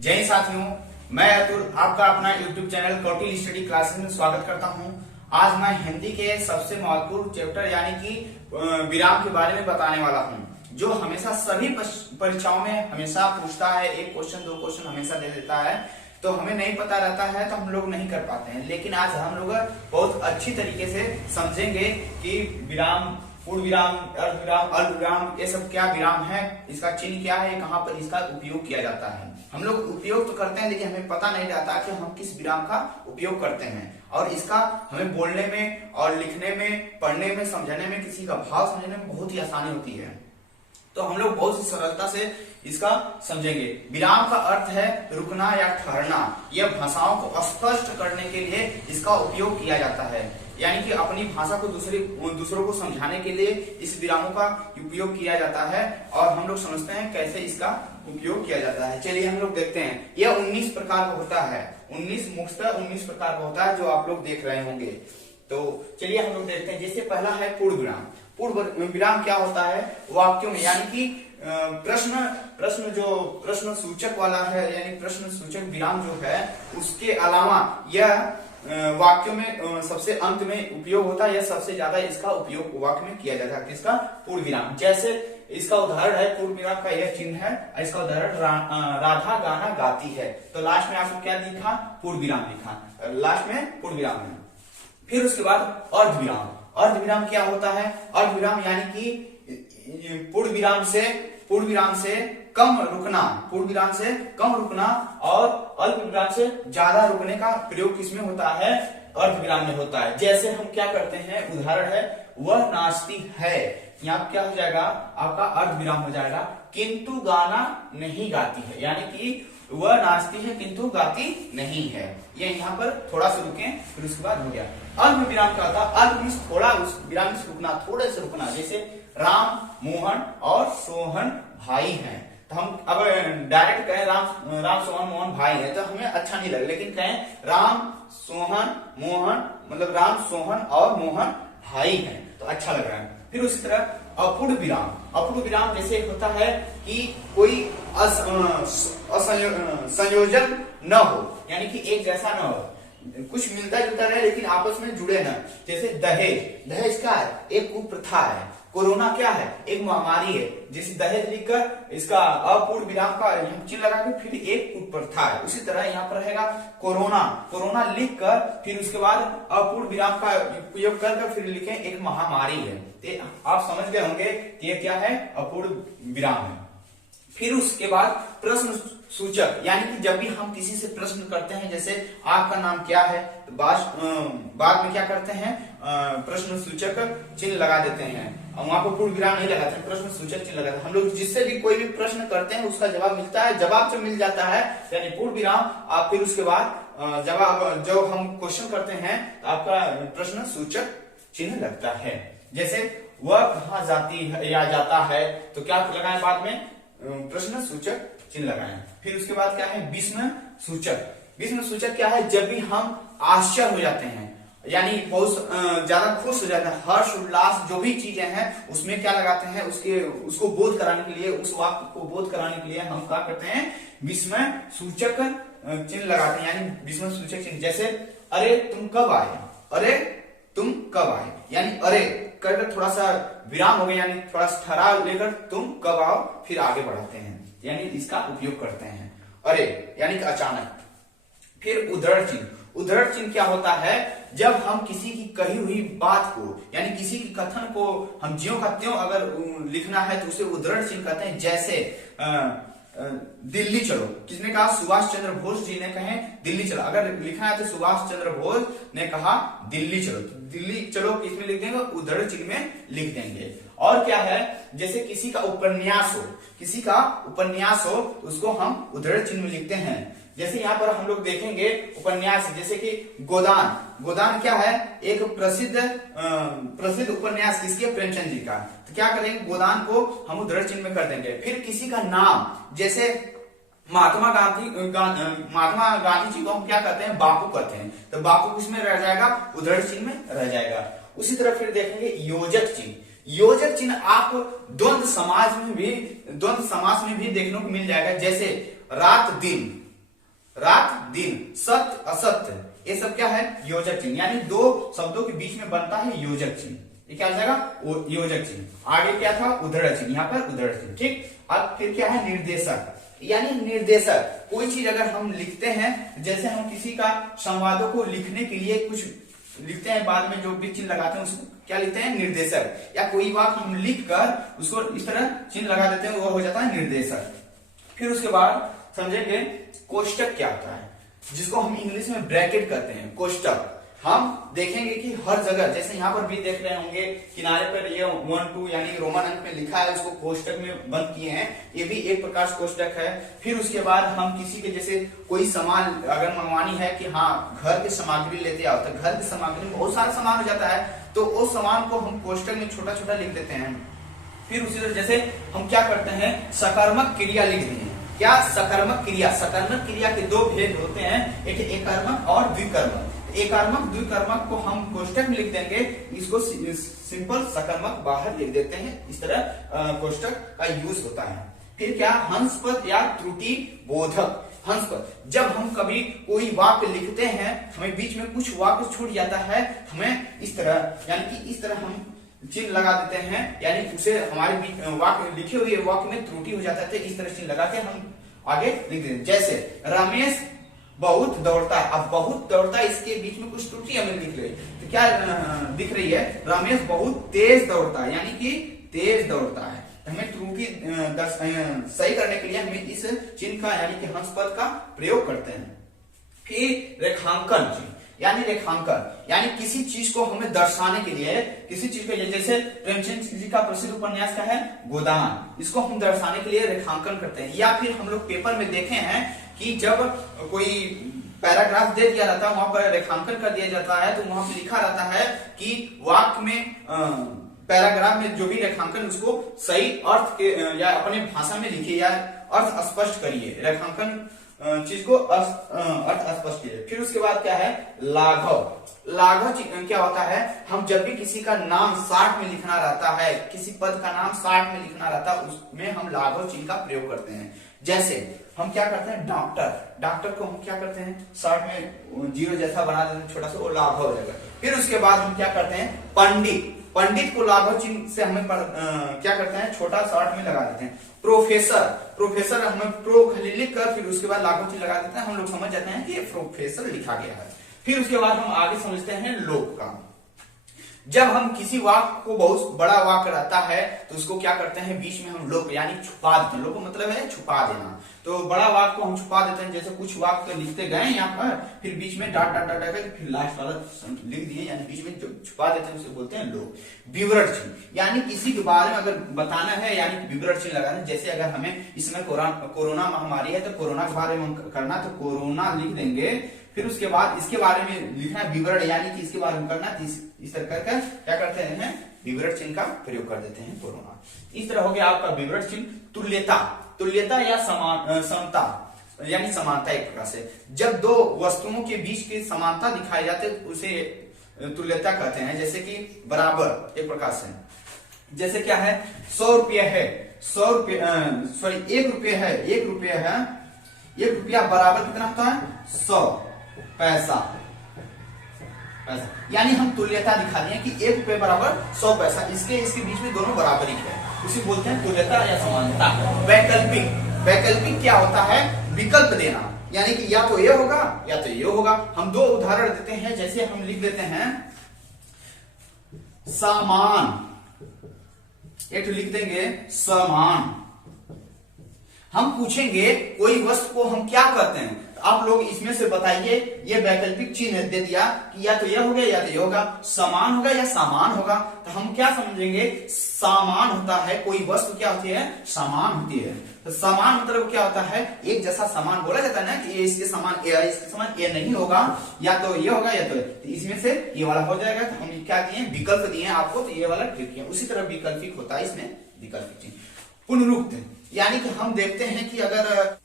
जय हिंद साथियों, मैं अतुल आपका अपना YouTube channel Kautilya study classes में स्वागत करता हूं। आज मैं हिंदी के सबसे महत्वपूर्ण चैप्टर यानी कि विराम के बारे में बताने वाला हूं, जो हमेशा सभी परीक्षाओं में हमेशा पूछता है। एक क्वेश्चन दो क्वेश्चन हमेशा दे देता है, तो हमें नहीं पता रहता है तो हम लोग नहीं कर पाते हैं। लेकिन आज हम लोग बहुत अच्छी तरीके से समझेंगे कि विराम, पूर्ण विराम, अर्ध विराम, अल्प विराम, ये सब क्या विराम है, इसका चिन्ह क्या है, कहाँ पर इसका उपयोग किया जाता है। हम लोग उपयोग तो करते हैं लेकिन हमें पता नहीं रहता कि हम किस विराम का उपयोग करते हैं, और इसका हमें बोलने में और लिखने में, पढ़ने में, समझने में, किसी का भाव समझने में बहुत ही आसानी होती है। तो हम लोग बहुत ही सरलता से इसका समझेंगे। विराम का अर्थ है रुकना या ठहरना। यह भाषाओं को स्पष्ट करने के लिए इसका उपयोग किया जाता है, यानी कि अपनी भाषा को दूसरों को समझाने के लिए इस विरामों का उपयोग किया जाता है। और हम लोग समझते हैं कैसे इसका उपयोग किया जाता है। चलिए हम लोग देखते हैं। यह 19 प्रकार का होता है, 19 प्रकार का होता है, जो आप लोग देख रहे होंगे। तो चलिए हम लोग देखते हैं। जैसे पहला है पूर्ण विराम। पूर्ण विराम क्या होता है? वाक्यों में, यानी कि प्रश्न सूचक वाला है, यानी प्रश्न सूचक विराम जो है, उसके अलावा यह वाक्यों में सबसे अंत में उपयोग होता है। यह सबसे ज्यादा इसका उपयोग वाक्य में किया जाता है, किसका? पूर्ण विराम। जैसे इसका उदाहरण है, पूर्ण विराम का यह चिन्ह है। इसका उदाहरण राधा गाना गाती है, तो लास्ट में आपको क्या लिखा? पूर्ण विराम लिखा, लास्ट में पूर्ण विराम है। फिर उसके बाद अर्ध विराम। अर्ध विराम क्या होता है? अर्ध विराम यानी कि पूर्ण विराम से कम रुकना, पूर्ण विराम से कम रुकना, और अल्प विराम से ज्यादा रुकने का प्रयोग किसमें होता है? अर्ध विराम में होता है। जैसे हम क्या करते हैं, उदाहरण है, वह नाचती है, यहाँ क्या हो जाएगा? आपका अर्ध विराम हो जाएगा। किंतु गाना नहीं गाती है, यानी कि वह नाचती है किंतु गाती नहीं है। ये यहाँ पर थोड़ा सा रुके, फिर उसके बाद हो गया। अल्प विराम क्या होता है? अल्प मीन्स थोड़ा, उस विराम से रुकना, थोड़े से रुकना। जैसे राम, मोहन और सोहन भाई हैं, तो हम अब डायरेक्ट कहें राम सोहन मोहन भाई है तो हमें अच्छा नहीं लगे, लेकिन कहें राम सोहन मोहन, मतलब राम सोहन और मोहन भाई हैं, तो अच्छा लग रहा है। फिर उसी तरह अपूर्ण विराम। अपूर्ण विराम जैसे होता है कि कोई संयोजन न हो, यानी कि एक जैसा न हो, कुछ मिलता जुलता रहे लेकिन आपस में जुड़े न। जैसे दहेज। दहेज क्या है? एक कुप्रथा है। कोरोना क्या है? एक महामारी है। जैसे दहेज लिखकर इसका अपूर्ण विराम का चिन्ह लगा के फिर एक कुप्रथा है। उसी तरह यहाँ पर रहेगा कोरोना। कोरोना लिखकर फिर उसके बाद अपूर्ण विराम का उपयोग कर फिर लिखें एक महामारी है। तो आप समझ गए होंगे कि ये क्या है? अपूर्ण विराम है। फिर उसके बाद प्रश्न सूचक, यानी कि जब भी हम किसी से प्रश्न करते हैं, जैसे आपका नाम क्या है, तो बाद में क्या करते हैं? प्रश्न सूचक चिन्ह लगा देते हैं। वहां पर पूर्ण विराम नहीं लगाते हैं, प्रश्न सूचक चिन्ह लगाते हैं। हम लोग जिससे भी कोई भी प्रश्न करते हैं उसका जवाब मिलता है, जवाब जब मिल जाता है यानी पूर्ण विराम। आप फिर उसके बाद जवाब, जो हम क्वेश्चन करते हैं, तो आपका प्रश्न सूचक चिन्ह लगता है। जैसे वह कहाँ जाती है या जाता है, तो क्या लगाए बाद में? प्रश्न सूचक चिन्ह लगाएं। फिर उसके बाद क्या है? विस्मय सूचक। विस्मय सूचक क्या है? जब भी हम आश्चर्य हो जाते हैं, यानी बहुत ज्यादा खुश हो जाते हैं, हर्ष उल्लास जो भी चीजें हैं उसमें क्या लगाते हैं? उसको बोध कराने के लिए, उस वाक्य को बोध कराने के लिए हम क्या करते हैं? विस्मय सूचक चिन्ह लगाते हैं, यानी विस्मय सूचक चिन्ह। जैसे अरे तुम कब आए, अरे तुम कब आए, यानी अरे कर थोड़ा सा विराम हो गया, यानी थोड़ा सा ठहराव लेकर तुम कब आओ, फिर आगे बढ़ाते हैं, यानी इसका उपयोग करते हैं। अरे यानी कि अचानक। फिर उद्धरण चिन्ह। उद्धरण चिन्ह क्या होता है? जब हम किसी की कही हुई बात को, यानी किसी की कथन को हम ज्यों का त्यों अगर लिखना है तो उसे उद्धरण चिन्ह कहते हैं। जैसे दिल्ली चलो, किसने कहा? सुभाष चंद्र बोस जी ने कहे दिल्ली चलो। अगर लिखना है तो सुभाष चंद्र बोस ने कहा दिल्ली चलो, तो दिल्ली चलो किसमें लिख देंगे? उद्धरण चिन्ह में लिख देंगे। और क्या है? जैसे किसी का उपन्यास हो, किसी का उपन्यास हो तो उसको हम उद्धरण चिन्ह में लिखते हैं। जैसे यहाँ पर हम लोग देखेंगे उपन्यास, जैसे कि गोदान। गोदान क्या है? एक प्रसिद्ध उपन्यास, किसके? प्रेमचंद जी का। तो क्या करेंगे? गोदान को हम उद्धरण चिन्ह में कर देंगे। फिर किसी का नाम, जैसे महात्मा गांधी जी को हम क्या कहते हैं? बापू कहते हैं, तो बापू किसमें रह जाएगा? उद्धरण चिन्ह में रह जाएगा। उसी तरह फिर देखेंगे योजक चिन्ह। योजक चिन्ह आप द्वंद्व समास में भी देखने को मिल जाएगा। जैसे रात दिन, रात दिन, सत्य असत्य, ये सब क्या है? योजक चिन्ह। यानी दो शब्दों के बीच में बनता है योजक चिन्ह। ये क्या हो जाएगा? योजक चिन्ह। आगे क्या था? उद्धरण चिन्ह, यहाँ पर उद्धरण चिन्ह। ठीक, अब फिर क्या है? निर्देशक। यानी निर्देशक, कोई चीज अगर हम लिखते हैं, जैसे हम किसी का संवादों को लिखने के लिए कुछ लिखते हैं, बाद में जो भी चिन्ह लगाते हैं उसको क्या लिखते हैं? निर्देशक। या कोई वाक्य हम लिख कर उसको इस तरह चिन्ह लगा देते हैं, वो हो जाता है निर्देशक। फिर उसके बाद समझेंगे कोष्टक क्या होता है, जिसको हम इंग्लिश में ब्रैकेट कहते हैं। कोष्टक हम देखेंगे कि हर जगह, जैसे यहाँ पर भी देख रहे होंगे किनारे पर ये 1 2 यानी रोमन अंक में लिखा है, उसको कोष्टक में बंद किए हैं, ये भी एक प्रकार से कोष्टक है। फिर उसके बाद हम किसी के जैसे कोई सामान अगर मंगवानी है कि हाँ घर की सामग्री लेते आओ, तो घर की सामग्री में बहुत सारा सामान हो जाता है, तो उस सामान को हम कोष्टक में छोटा छोटा लिख देते हैं। फिर उसी तरह जैसे हम क्या करते हैं? सकर्मक क्रिया लिख दिए। क्या? सकर्मक क्रिया। सकर्मक क्रिया के दो भेद होते हैं, एक एकर्मक और द्विकर्मक। एकर्मक द्विकर्मक को हम कोष्टक में लिख देंगे, इसको सिंपल सकर्मक बाहर लिख देते हैं। इस तरह कोष्टक का यूज होता है। फिर क्या? हंसपद या त्रुटि बोधक। हंसपद, जब हम कभी कोई वाक्य लिखते हैं, हमें बीच में कुछ वाक्य छूट जाता है, हमें इस तरह यानी कि इस तरह हम चिन्ह लगा देते हैं, यानी उसे हमारे वाक्य लिखे हुए वाक्य में त्रुटि हो जाता है, तो इस तरह चिन्ह लगा के हम आगे लिख देते हैं। जैसे रमेश बहुत दौड़ता है, अब बहुत दौड़ता है, इसके बीच में कुछ त्रुटि हमें दिख रही है, तो क्या दिख रही है? रमेश बहुत तेज दौड़ता है, यानी कि तेज दौड़ता है। हमें त्रुटि सही करने के लिए हमें इस चिन्ह का यानी कि हंसपद का प्रयोग करते हैं। फिर रेखांकन चिन्ह, यानी रेखांकन, यानी किसी चीज को हमें दर्शाने के लिए, किसी चीज को, जैसे प्रेमचंद जी का प्रसिद्ध उपन्यास क्या है? गोदान, इसको हम दर्शाने के लिए रेखांकन करते हैं। या फिर हम लोग पेपर में देखे हैं कि जब कोई पैराग्राफ दे दिया जाता है, वहां पर रेखांकन कर दिया जाता है, तो वहां पर लिखा रहता है कि वाक्य में पैराग्राफ में जो भी रेखांकन उसको सही अर्थ के या अपने भाषा में लिखिए या अर्थ स्पष्ट करिए। रेखांकन चीज को अर्थ स्पष्ट कीजिए। फिर उसके बाद क्या है? लाघव। लाघव क्या होता है? हम जब भी किसी का नाम शार्ट में लिखना रहता है, किसी पद का नाम शार्ट में लिखना रहता है, उसमें हम लाघव चिन्ह का प्रयोग करते हैं। जैसे हम क्या करते हैं? डॉक्टर, डॉक्टर को हम क्या करते हैं? शार्ट में जीरो जैसा बना देते हैं, छोटा सा, वो लाघव हो जाएगा। फिर उसके बाद हम क्या करते हैं? पंडित, पंडित को लाघव चिन्ह से हमें क्या करते हैं? छोटा शॉर्ट में लगा देते हैं। प्रोफेसर, प्रोफेसर हमें प्रो खाली लिख कर फिर उसके बाद लाघव चिन्ह लगा देते हैं, हम लोग समझ जाते हैं कि ये प्रोफेसर लिखा गया है। फिर उसके बाद हम आगे समझते हैं लोक का। जब हम किसी वाक्य को बहुत बड़ा वाक्य रहता है, तो उसको क्या करते हैं? बीच में हम लोक यानी छुपा देते हैं। लोक मतलब है छुपा देना, तो बड़ा वाक्य को हम छुपा देते हैं। जैसे कुछ वाक्य लिखते गए यहाँ पर, फिर बीच में डाट डाट डाट डाट फिर लास्ट वाला लिख दिए, यानी बीच में जो छुपा देते हैं उसे बोलते हैं लोक। विवरण चिन्ह, यानी किसी के बारे में अगर बताना है, यानी विवरण चिन्ह लगाना। जैसे अगर हमें इस समय कोरोना महामारी है, तो कोरोना के बारे में करना, तो कोरोना लिख देंगे। फिर उसके बाद इसके बारे में लिखना विवरण, यानी कि इसके बारे में करना, इस तरह कर क्या करते हैं? विवरण चिन्ह का प्रयोग कर देते हैं कोरोना। इस तरह हो गया आपका विवरण चिन्ह। तुल्यता, तुल्यता या समता यानी समानता, एक प्रकार से जब दो वस्तुओं के बीच की समानता दिखाई जाती है उसे तुल्यता कहते हैं। जैसे कि बराबर, एक प्रकार से, जैसे क्या है? 100 रुपये है, 100 रुपये सॉरी 1 रुपये है, 1 रुपये है, 1 रुपया बराबर कितना होता है? 100 पैसा। यानी हम तुल्यता दिखा दिए कि 1 रुपये बराबर 100 पैसा, इसके बीच में दोनों बराबरी है, उसे बोलते हैं तुल्यता या समानता। वैकल्पिक, वैकल्पिक क्या होता है? विकल्प देना, यानी कि या तो ये होगा या तो ये होगा। हम दो उदाहरण देते हैं, जैसे हम लिख देते हैं सामान, एक तो लिख देंगे समान। हम पूछेंगे कोई वस्तु को हम क्या कहते हैं, आप लोग इसमें से बताइए। ये वैकल्पिक चिन्ह दे दिया कि या तो यह हो गया या तो ये होगा, समान होगा या सामान होगा, तो हम क्या समझेंगे? सामान होता है कोई वस्तु क्या होती है? समान होती है। तो समान मतलब क्या होता है? एक जैसा सामान बोला जाता है ना कि ये इसके समान ए, इसके समान ये नहीं होगा, या तो ये होगा या तो इसमें से ये वाला हो जाएगा। तो हम क्या दिए? विकल्प दिए आपको, तो ये वाला ठीक है। उसी तरह विकल्पिक होता है इसमें विकल्पिक चिन्ह। पुनरुक्त, यानी कि हम देखते हैं कि अगर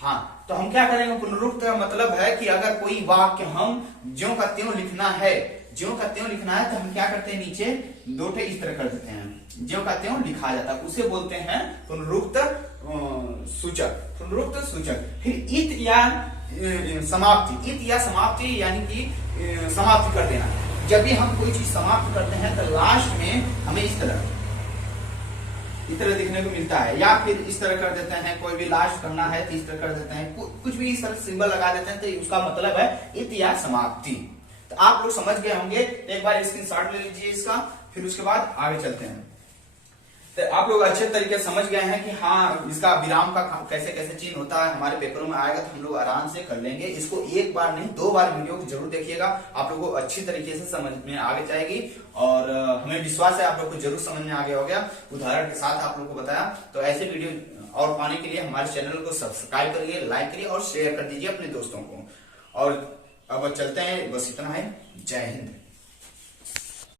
हाँ, तो हम क्या करेंगे? पुनरुक्त का मतलब है कि अगर कोई वाक्य हम ज्यों का त्यों लिखना है, ज्यों का त्यों लिखना है, तो हम क्या करते हैं? नीचे 2 इस तरह कर देते हैं, ज्यों का त्यों लिखा जाता है, उसे बोलते हैं पुनरुक्त सूचक, पुनरुक्त सूचक। फिर इत या समाप्ति, इत या समाप्ति यानी कि समाप्ति कर देना। जब भी हम कोई चीज समाप्त करते हैं तो लास्ट में हमें इस तरह देखने को मिलता है, या फिर इस तरह कर देते हैं। कोई भी लास्ट करना है तो इस तरह कर देते हैं, कुछ भी इस तरह सिंबल लगा देते हैं, तो उसका मतलब है इत या समाप्ति। तो आप लोग समझ गए होंगे। एक बार स्क्रीनशॉट ले लीजिए इसका, फिर उसके बाद आगे चलते हैं। तो आप लोग अच्छे तरीके से समझ गए हैं कि हाँ इसका विराम का कैसे कैसे चिन्ह होता है। हमारे पेपरों में आएगा तो हम लोग आराम से कर लेंगे इसको। एक बार नहीं 2 बार वीडियो को जरूर देखिएगा, आप लोगों को अच्छी तरीके से समझ में आगे जाएगी। और हमें विश्वास है आप लोग को जरूर समझ में आ गया होगा। उदाहरण के साथ आप लोग को बताया। तो ऐसे वीडियो और पाने के लिए हमारे चैनल को सब्सक्राइब करिए, लाइक करिए और शेयर कर दीजिए अपने दोस्तों को। और अब चलते हैं, बस इतना है। जय हिंद।